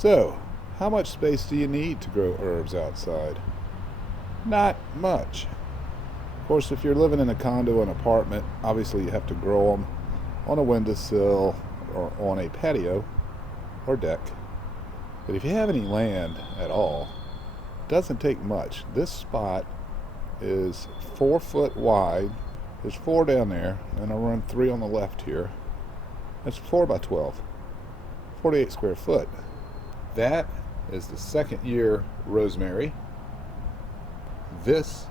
So, how much space do you need to grow herbs outside? Not much. Of course, if you're living in a condo or an apartment, obviously you have to grow them on a windowsill or on a patio or deck. But if you have any land at all, it doesn't take much. This spot is 4 foot wide. There's 4 down there, and I'll run 3 on the left here. That's 4 by 12, 48 square foot. That is the second year rosemary. This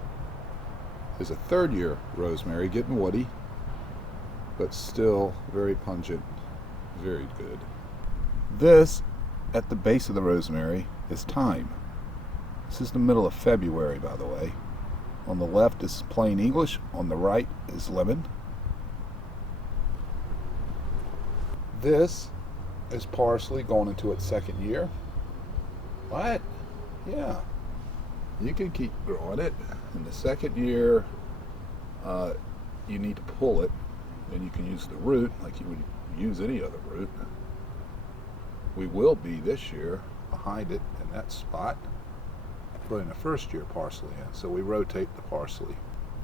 is a third year rosemary, getting woody, but still very pungent, very good. This, at the base of the rosemary, is thyme. This is the middle of February, by the way. On the left is plain English, on the right is lemon. This is parsley going into its second year. What? Yeah. You can keep growing it. In the second year, you need to pull it, and you can use the root like you would use any other root. We will be this year behind it in that spot, putting the first year parsley in. So we rotate the parsley.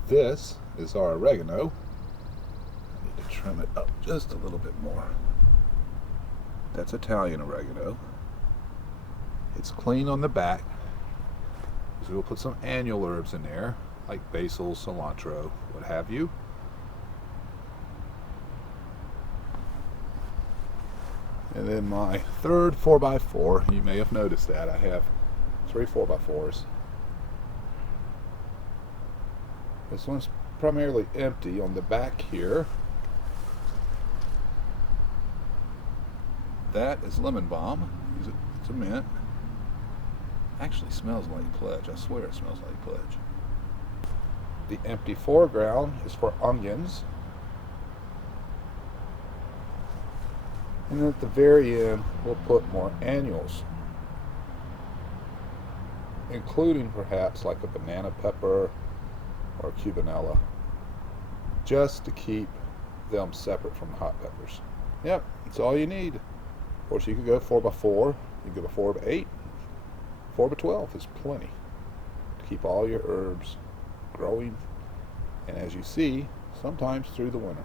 This is our oregano. I need to trim it up just a little bit more. That's Italian oregano. It's clean on the back. So we'll put some annual herbs in there, like basil, cilantro, what have you. And then my third 4x4, you may have noticed that I have 3 4x4s. This one's primarily empty on the back here. That is lemon balm. It's a mint. Actually smells like pledge. I swear it smells like pledge. The empty foreground is for onions. And then at the very end, we'll put more annuals, including perhaps like a banana pepper or cubanella, just to keep them separate from hot peppers. Yep, that's all you need. Of course, you could go 4x4, you could go 4x8, 4x12 is plenty to keep all your herbs growing, and as you see, sometimes through the winter.